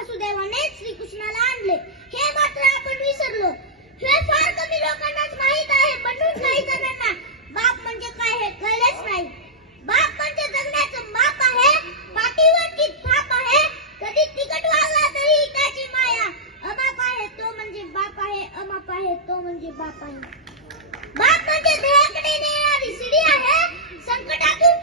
वासुदेवानेच श्रीकृष्णाला आणले. हे मात्र आपण विसरलो. हे फार कमी लोकांनाच माहीत आहे म्हणून काही जणांना बाप म्हणजे काय हे कळलेच नाही. बाप म्हणजे जगण्याचं बाप आहे पाठीवर की थाप आहे कधी तिकट वागला तरी त्याची माया. अमाप आहे तो म्हणजे बाप आहे अमाप आहे तो म्हणजे बाप आहे. बाप म्हणजे देहाकडे नेणारी सीडी आहे संकटातून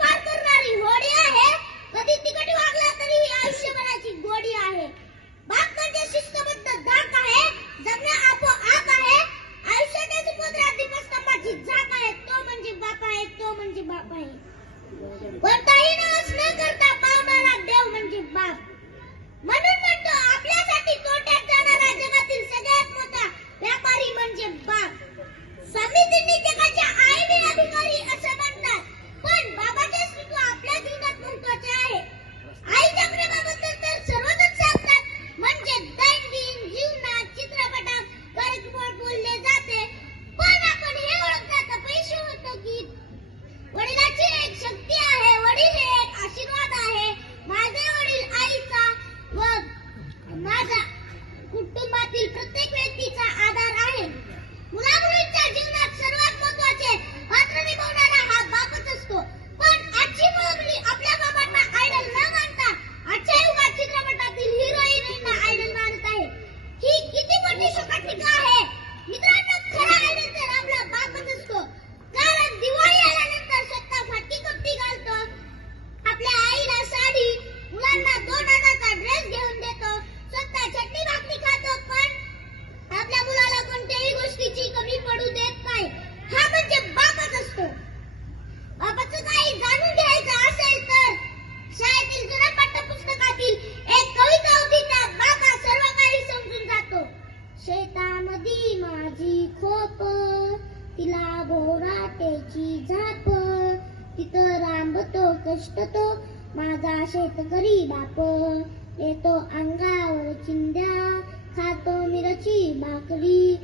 शेतामधी माझी खोप. तिला बोराट्याची झाप. तिथं रांबतो कष्ट तो माझा शेतकरी बाप. येतो अंगावर चिंध्या खातो मिरची भाकरी.